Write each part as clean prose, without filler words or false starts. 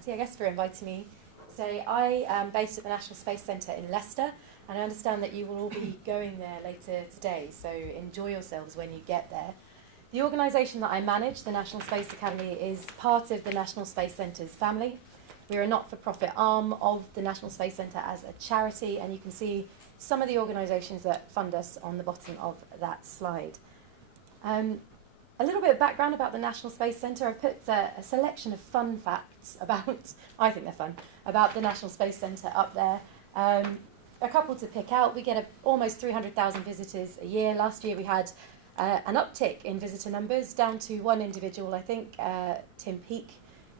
Society, I guess, for inviting me today. I am based at the National Space Centre in Leicester, and I understand that you will all be going there later today, so enjoy yourselves when you get there. The organisation that I manage, the National Space Academy, is part of the National Space Centre's family. We're a not-for-profit arm of the National Space Centre as a charity, and you can see some of the organisations that fund us on the bottom of that slide. A little bit of background about the National Space Centre. I've put a selection of fun facts about, I think they're fun, about the National Space Centre up there. A couple to pick out. We get almost 300,000 visitors a year. Last year we had an uptick in visitor numbers, down to one individual, I think, Tim Peake,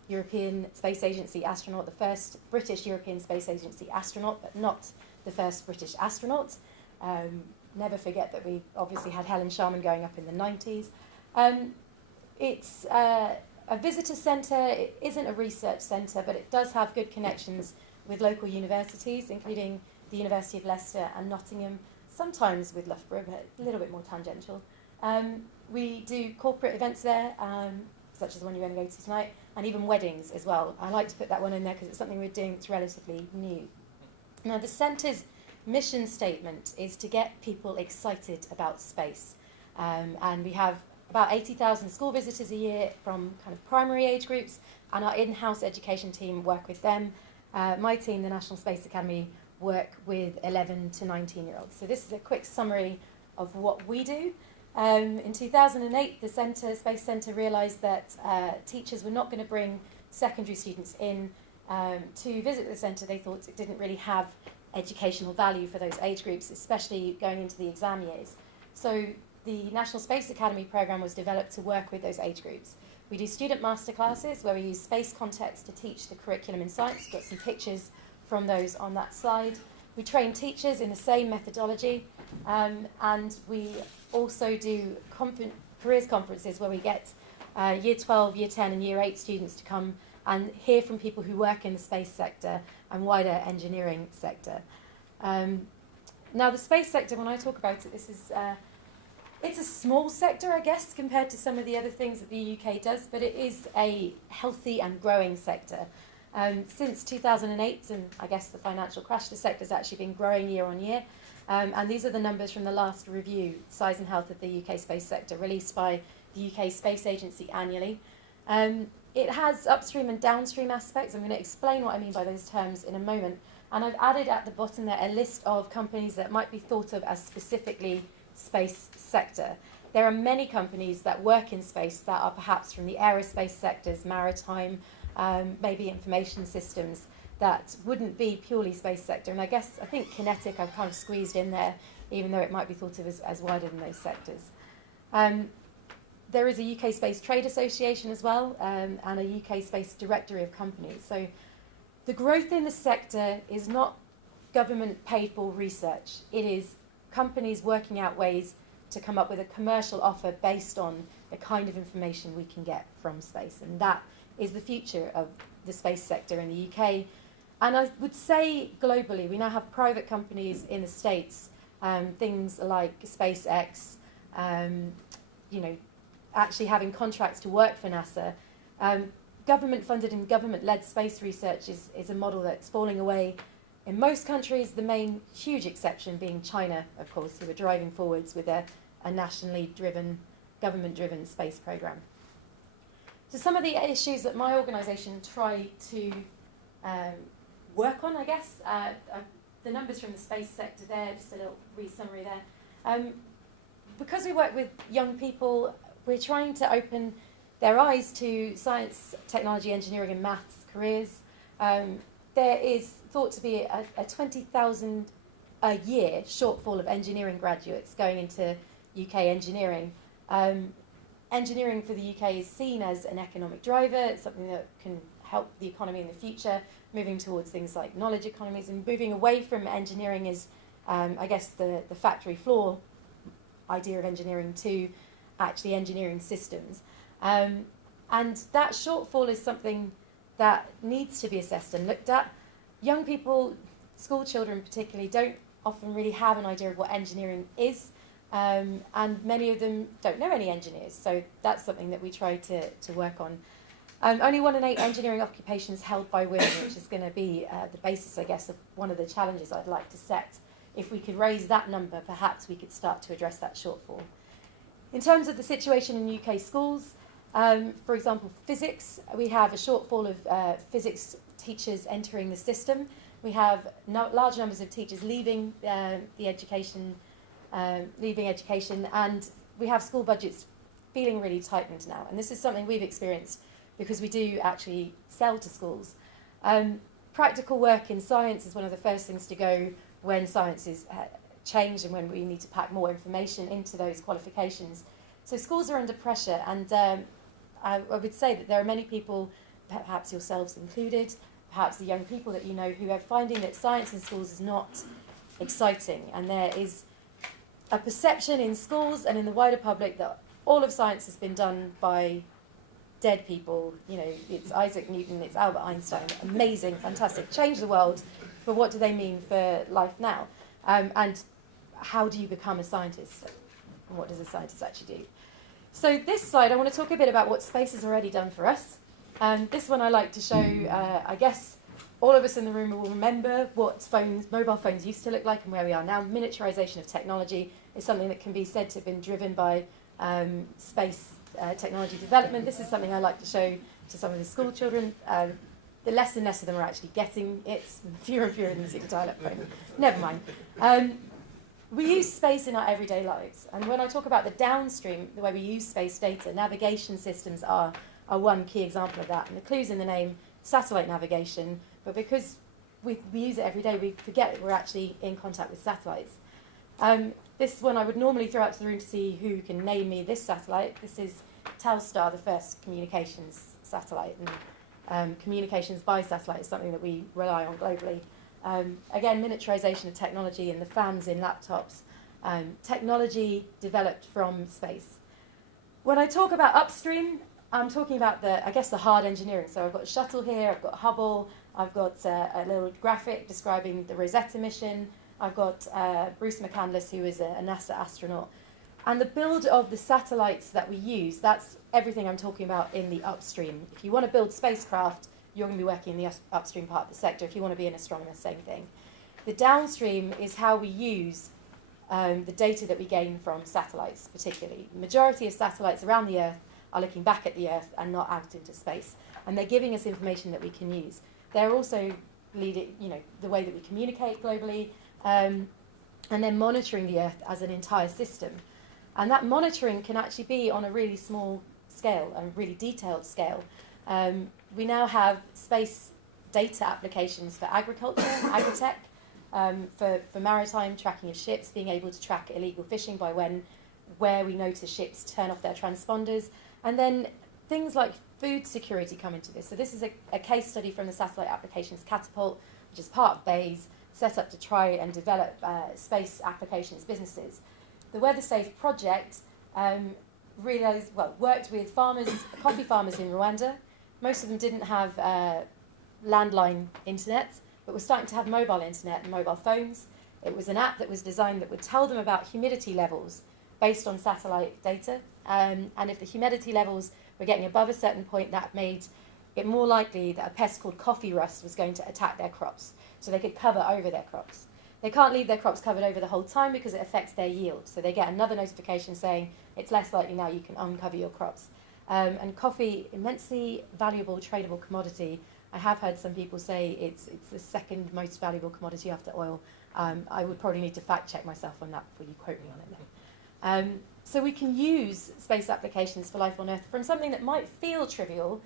European Space Agency astronaut, the first British European Space Agency astronaut, but not the first British astronaut. Never forget that we obviously had Helen Sharman going up in the 90s. It's a visitor centre. It isn't a research centre, but it does have good connections with local universities, including the University of Leicester and Nottingham, sometimes with Loughborough, but a little bit more tangential. We do corporate events there, such as the one you're going to go to tonight, and even weddings as well. I like to put that one in there because it's something we're doing that's relatively new. Now, the centre's mission statement is to get people excited about space. And we have about 80,000 school visitors a year from kind of primary age groups, and our in-house education team work with them. My team, the National Space Academy, work with 11 to 19-year-olds. So this is a quick summary of what we do. In 2008, the Space Centre realised that teachers were not going to bring secondary students in to visit the centre. They thought it didn't really have educational value for those age groups, especially going into the exam years. So the National Space Academy programme was developed to work with those age groups. We do student masterclasses where we use space context to teach the curriculum in science. We've got some pictures from those on that slide. We train teachers in the same methodology, and we also do careers conferences where we get Year 12, Year 10 and Year 8 students to come and hear from people who work in the space sector and wider engineering sector. Now, the space sector, when I talk about it, it's a small sector, I guess, compared to some of the other things that the UK does, but it is a healthy and growing sector. Since 2008, and I guess the financial crash, the sector's actually been growing year on year. And these are the numbers from the last review, Size and Health of the UK Space Sector, released by the UK Space Agency annually. It has upstream and downstream aspects. I'm going to explain what I mean by those terms in a moment. And I've added at the bottom there a list of companies that might be thought of as specifically space sector. There are many companies that work in space that are perhaps from the aerospace sectors, maritime, maybe information systems, that wouldn't be purely space sector. And I think kinetic I've kind of squeezed in there, even though it might be thought of as wider than those sectors. There is a UK Space Trade Association as well, and a UK Space Directory of companies. So the growth in the sector is not government paid for research. It is companies working out ways to come up with a commercial offer based on the kind of information we can get from space. And that is the future of the space sector in the UK. And I would say globally, we now have private companies in the States, things like SpaceX, actually having contracts to work for NASA. Government-funded and government-led space research is a model that's falling away in most countries, the main huge exception being China, of course, who are driving forwards with a nationally driven, government-driven space program. So some of the issues that my organisation try to work on, I guess, the numbers from the space sector there, just a little re-summary there. Because we work with young people, we're trying to open their eyes to science, technology, engineering and maths careers. There is thought to be a 20,000 a year shortfall of engineering graduates going into UK engineering. Engineering for the UK is seen as an economic driver. It's something that can help the economy in the future, moving towards things like knowledge economies, and moving away from engineering is, I guess, the factory floor idea of engineering to actually engineering systems. And that shortfall is something that needs to be assessed and looked at. Young people, school children particularly, don't often really have an idea of what engineering is, and many of them don't know any engineers, so that's something that we try to work on. Only 1 in 8 engineering occupations held by women, which is going to be the basis, I guess, of one of the challenges I'd like to set. If we could raise that number, perhaps we could start to address that shortfall. In terms of the situation in UK schools, for example, physics, we have a shortfall of physics teachers entering the system. We have large numbers of teachers leaving education, and we have school budgets feeling really tightened now. And this is something we've experienced because we do actually sell to schools. Practical work in science is one of the first things to go when science is changed and when we need to pack more information into those qualifications. So schools are under pressure, and I would say that there are many people, perhaps yourselves included, perhaps the young people that you know, who are finding that science in schools is not exciting, and there is a perception in schools and in the wider public that all of science has been done by dead people. You know, it's Isaac Newton, it's Albert Einstein, amazing, fantastic, changed the world, but what do they mean for life now? And how do you become a scientist? And what does a scientist actually do? So this slide, I want to talk a bit about what space has already done for us. This one I like to show, I guess all of us in the room will remember what mobile phones used to look like and where we are now. Miniaturization of technology is something that can be said to have been driven by space technology development. This is something I like to show to some of the school children. The less and less of them are actually getting it, fewer and fewer of them using a dial-up phone. Never mind. We use space in our everyday lives, and when I talk about the downstream, the way we use space data, navigation systems are one key example of that, and the clue's in the name, satellite navigation, but because we use it every day, we forget that we're actually in contact with satellites. This one I would normally throw out to the room to see who can name me this satellite. This is Telstar, the first communications satellite, and communications by satellite is something that we rely on globally. Again, miniaturization of technology and the fans in laptops, technology developed from space. When I talk about upstream, I'm talking about the hard engineering. So I've got a shuttle here, I've got Hubble, I've got a little graphic describing the Rosetta mission, I've got Bruce McCandless, who is a NASA astronaut. And the build of the satellites that we use, that's everything I'm talking about in the upstream. If you want to build spacecraft, you're going to be working in the upstream part of the sector. If you want to be an astronomer, same thing. The downstream is how we use the data that we gain from satellites, particularly. The majority of satellites around the Earth are looking back at the Earth and not out into space. And they're giving us information that we can use. They're also leading, the way that we communicate globally, and they're monitoring the Earth as an entire system. And that monitoring can actually be on a really small scale, a really detailed scale. We now have space data applications for agriculture, agritech, for maritime tracking of ships, being able to track illegal fishing by where we notice ships turn off their transponders. And then things like food security come into this. So this is a case study from the Satellite Applications Catapult, which is part of BAYS, set up to try and develop space applications businesses. The Weather Safe project worked with coffee farmers in Rwanda. Most of them didn't have landline internet, but were starting to have mobile internet and mobile phones. It was an app that was designed that would tell them about humidity levels based on satellite data. And if the humidity levels were getting above a certain point, that made it more likely that a pest called coffee rust was going to attack their crops. So they could cover over their crops. They can't leave their crops covered over the whole time because it affects their yield. So they get another notification saying it's less likely now you can uncover your crops. And coffee, immensely valuable, tradable commodity. I have heard some people say it's the second most valuable commodity after oil. I would probably need to fact check myself on that before you quote me on it then. So we can use space applications for life on Earth from something that might feel trivial,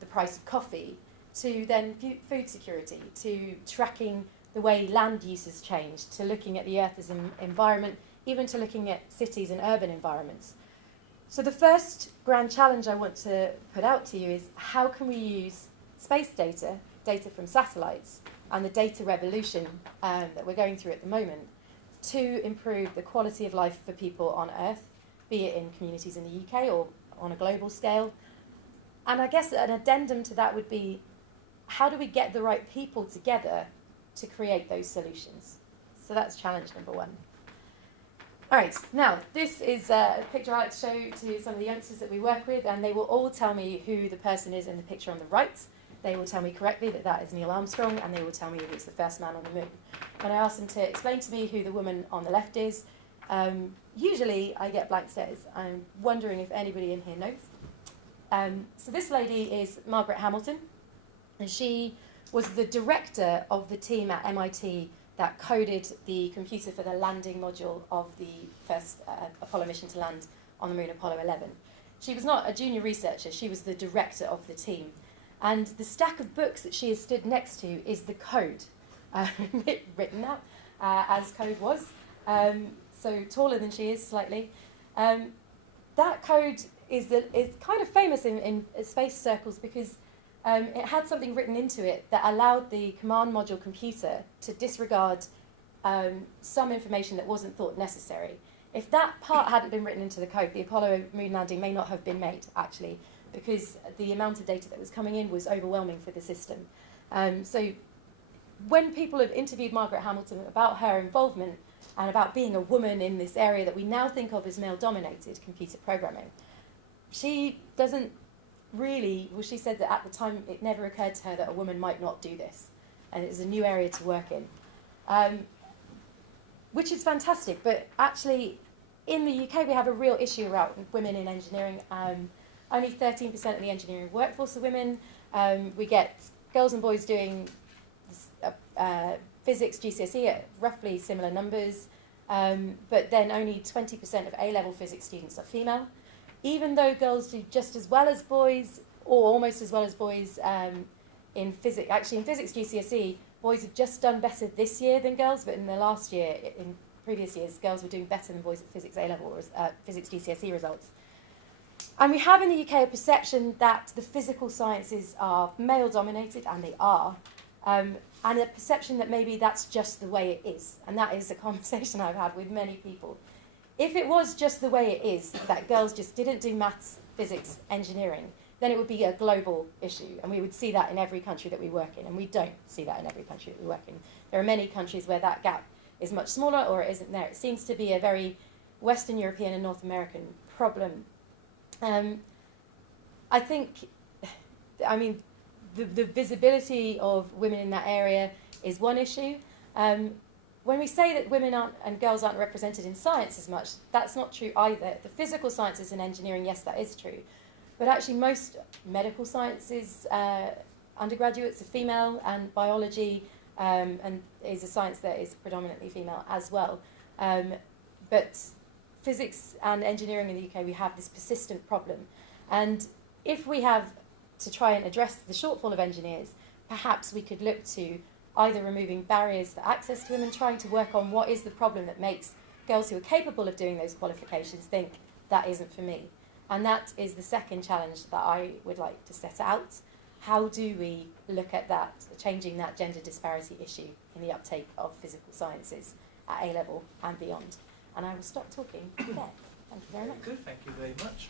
the price of coffee, to then food security, to tracking the way land use has changed, to looking at the Earth as an environment, even to looking at cities and urban environments. So the first grand challenge I want to put out to you is how can we use space data from satellites, and the data revolution that we're going through at the moment to improve the quality of life for people on Earth, be it in communities in the UK or on a global scale. And I guess an addendum to that would be, how do we get the right people together to create those solutions? So that's challenge number one. All right, now this is a picture I like to show to some of the youngsters that we work with, and they will all tell me who the person is in the picture on the right. They will tell me correctly that that is Neil Armstrong, and they will tell me that it's the first man on the moon. When I ask them to explain to me who the woman on the left is, usually I get blank stares. I'm wondering if anybody in here knows. So this lady is Margaret Hamilton, and she was the director of the team at MIT that coded the computer for the landing module of the first Apollo mission to land on the moon, Apollo 11. She was not a junior researcher, she was the director of the team. And the stack of books that she has stood next to is the code, written out as code was, so taller than she is slightly. That code is kind of famous in space circles because it had something written into it that allowed the command module computer to disregard some information that wasn't thought necessary. If that part hadn't been written into the code, the Apollo moon landing may not have been made, actually, because the amount of data that was coming in was overwhelming for the system. So when people have interviewed Margaret Hamilton about her involvement and about being a woman in this area that we now think of as male-dominated computer programming, she doesn't really, well, she said that at the time it never occurred to her that a woman might not do this, and it was a new area to work in, which is fantastic. But actually, in the UK, we have a real issue around women in engineering. Only 13% of the engineering workforce are women. We get girls and boys doing physics GCSE at roughly similar numbers, but then only 20% of A-level physics students are female. Even though girls do just as well as boys, or almost as well as boys in physics. Actually, in physics GCSE, boys have just done better this year than girls, but in the last year, in previous years, girls were doing better than boys at physics A-level, physics GCSE results. And we have in the UK a perception that the physical sciences are male-dominated, and they are, and a perception that maybe that's just the way it is. And that is a conversation I've had with many people. If it was just the way it is, that girls just didn't do maths, physics, engineering, then it would be a global issue, and we would see that in every country that we work in, and we don't see that in every country that we work in. There are many countries where that gap is much smaller, or it isn't there. It seems to be a very Western European and North American problem. I think, I mean, the visibility of women in that area is one issue. When we say that women aren't and girls aren't represented in science as much, that's not true either. The physical sciences and engineering, yes, that is true. But actually most medical sciences, undergraduates are female, and biology and is a science that is predominantly female as well. But physics and engineering in the UK, we have this persistent problem. And if we have to try and address the shortfall of engineers, perhaps we could look to either removing barriers for access to women, trying to work on what is the problem that makes girls who are capable of doing those qualifications think that isn't for me. And that is the second challenge that I would like to set out. How do we look at that, changing that gender disparity issue in the uptake of physical sciences at A-level and beyond? And I will stop talking there. Thank you very much. Good, thank you very much.